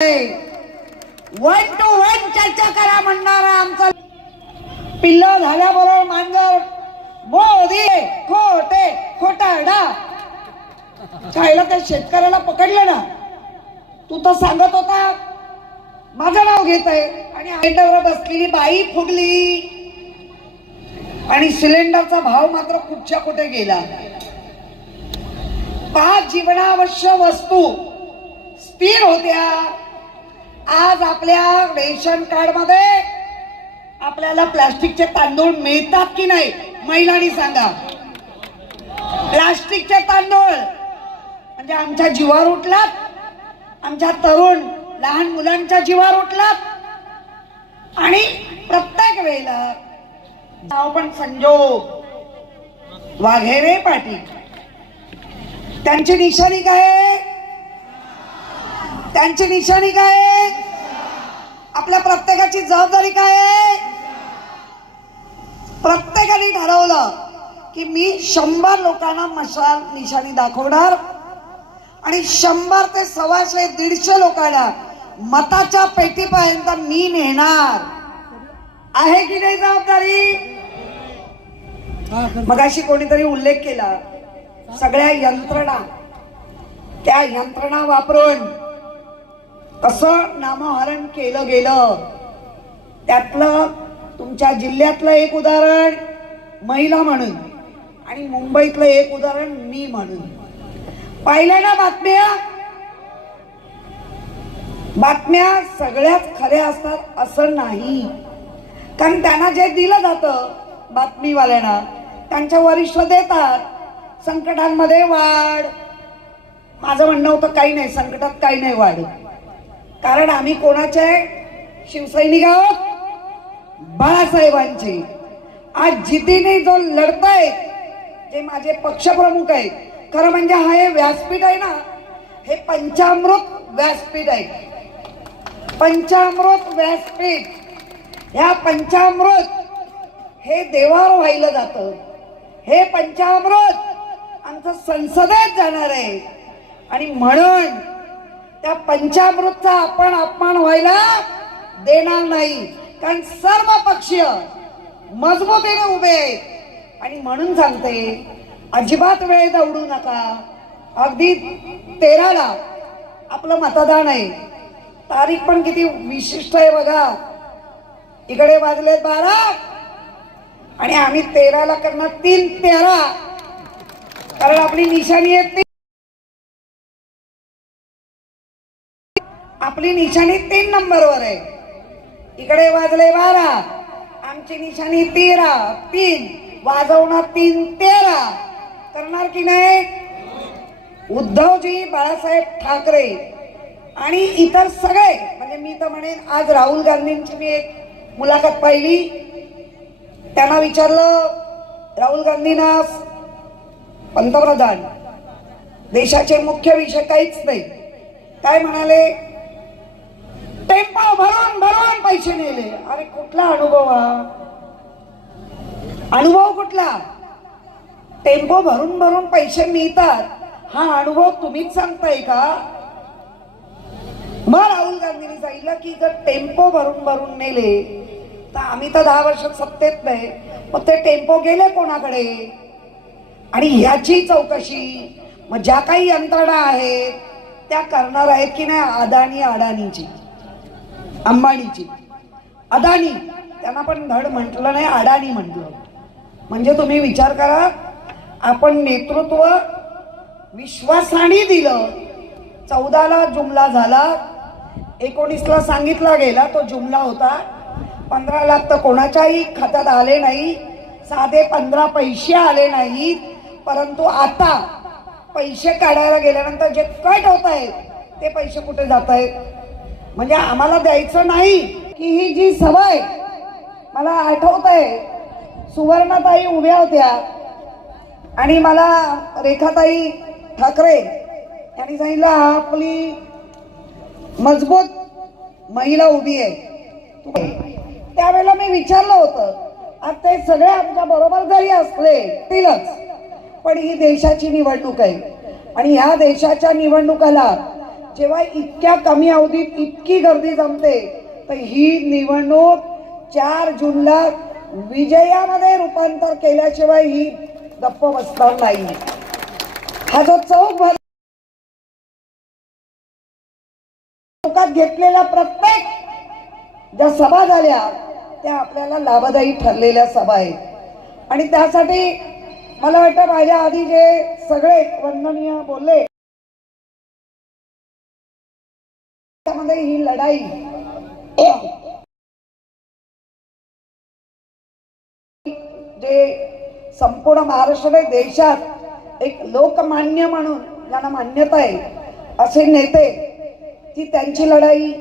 One two one चर्चा करा म्हणणारा आमचा. पिल्ल झाल्याबरोबर मांजर मोदी खोटे खोटाडा खायला त्या शेतकऱ्याला पकडलं ना. तू तर सांगत होता माझं नाव घेत आहे. आणि सिलेंडरवर बसलेली बाई फुगली. आणि सिलेंडरचा भाव मात्र कुठच्या कुठे गेला? पाच जीवनावश्यक वस्तू स्थिर होत्या. आज आपल्या रेशन कार्डमध्ये आपल्याला प्लास्टिकचे तांदूळ मिळतात की नाही महिलांनी सांगा प्लास्टिकचे तांदूळ म्हणजे आमच्या जीवावर उठलात आमच्या तरुण लहान मुलांच्या जीवावर उठलात आणि प्रत्येक वेळेला नाव पण संजोग वाघेरे पाटील त्यांची निशाणी काय आहे? त्यांची निशाणी काय आहे? आपल्या प्रत्येकाची जबाबदारी काय आहे? प्रत्येकाने ठरवलं की मी शंभर लोकांना मशाल निशाणी दाखवणार आणि शंभर ते सव्वाशे दीडशे लोकांना मताच्या पेटीपर्यंत मी नेणार. आहे की नाही जबाबदारी? मगाशी कोणीतरी उल्लेख केला सगळ्या यंत्रणा त्या यंत्रणा वापरून कसं नामहरण केलं गेलं? त्यातलं तुमच्या जिल्ह्यातलं एक उदाहरण महिला म्हणून आणि मुंबईतलं एक उदाहरण मी म्हणून. पाहिलं ना बातम्या? बातम्या सगळ्याच खऱ्या असतात असं नाही. कारण त्यांना जे दिलं जातं बातमीवाल्यांना त्यांच्या वरिष्ठ देतात संकटांमध्ये वाढ. माझं म्हणणं होतं काही नाही संकटात काही नाही वाढ. कारण आम्ही कोणाचे? शिवसैनिक आहोत. बाळासाहेबांचे. आज जितीने जो लढताय जे माझे पक्षप्रमुख आहेत. खरं म्हणजे हा हे व्यासपीठ आहे ना हे पंचामृत व्यासपीठ आहे. पंचामृत व्यासपीठ. ह्या पंचामृत हे देवावर व्हायला जातं. हे पंचामृत आमचं संसदेत जाणार आहे. आणि म्हणून त्या पंचामृतचा आपण अपमान व्हायला देणार नाही. कारण सर्व पक्षीय मजबूतीने उभे आहेत. आणि म्हणून सांगते अजिबात वेळ दौडू नका. अगदी तेराला आपलं मतदान आहे. तारीख पण किती विशिष्ट आहे बघा. इकडे वाजले बारा. आणि आम्ही तेराला करणार तीन तेरा. कारण आपली निशाणी आहे आपली निशाणी तीन नंबरवर आहे. इकडे वाजले बारा. आमची निशाणी तेरा. तीन. वाजवणार तीन तेरा. करणार की नाही? उद्धवजी बाळासाहेब ठाकरे. आणि इतर सगळे म्हणजे मी तर म्हणेन आज राहुल गांधींची मी एक मुलाखत पाहिली. त्यांना विचारलं राहुल गांधींना पंतप्रधान? देशाचे मुख्य विषय काहीच नाही. काय म्हणाले? टेम्पो भरून भरून पैसे नेले. अरे कुठला अनुभव हा? अनुभव कुठला? टेम्पो भरून भरून पैसे मिळतात. हा अनुभव तुम्हीच सांगताय का? मग राहुल गांधींनी सांगितलं की जर टेम्पो भरून भरून नेले तर आम्ही तर दहा वर्ष सत्तेत नाही. मग ते टेम्पो गेले कोणाकडे? आणि ह्याची चौकशी मग ज्या काही यंत्रणा आहेत त्या करणार आहेत की नाही? अदानी अडाणीची अंबानीची. अदानी त्यांना पण धड म्हटलं नाही अडाणी म्हटलं. म्हणजे तुम्ही विचार करा आपण नेतृत्व विश्वासाने दिलं. चौदाला जुमला झाला. एकोणीसला सांगितला गेला तो जुमला होता. पंधरा लाख तर कोणाच्याही खात्यात आले नाही. साधे पंधरा पैसे आले नाहीत. परंतु आता पैसे काढायला गेल्यानंतर जे कट होत आहेत ते पैसे कुठे जात आहेत? म्हणजे आम्हाला द्यायचं नाही की ही जी सवय मला आठवत आहे सुवर्णाताई उभ्या होत्या आणि मला रेखाताई ठाकरे यांनी सांगितलं आपली मजबूत महिला उभी आहे. त्यावेळेला मी विचारलं होतं आता ते सगळे आमच्या बरोबर जरी असले तिलच पण ही देशाची निवडणूक आहे आणि ह्या देशाच्या निवडणुकाला जेव्हा इतक्या कमी अवधीत इतकी गर्दी जमते तर ही निवडणूक चार जूनला विजयामध्ये रूपांतर केल्याशिवाय ही गप्प बसणार नाही. हा जो चौक भर चौकात घेतलेल्या प्रत्येक ज्या सभा झाल्या त्या आपल्याला लाभदायी ठरलेल्या सभा आहेत. आणि त्यासाठी मला वाटतं माझ्या आधी जे सगळे वंदनीय बोलले नाही ही लढाई. जे संपूर्ण महाराष्ट्र नाही, देशात एक लोकमान्य म्हणून ज्यांना मान्यता आहे असे नेते ती त्यांची लढाई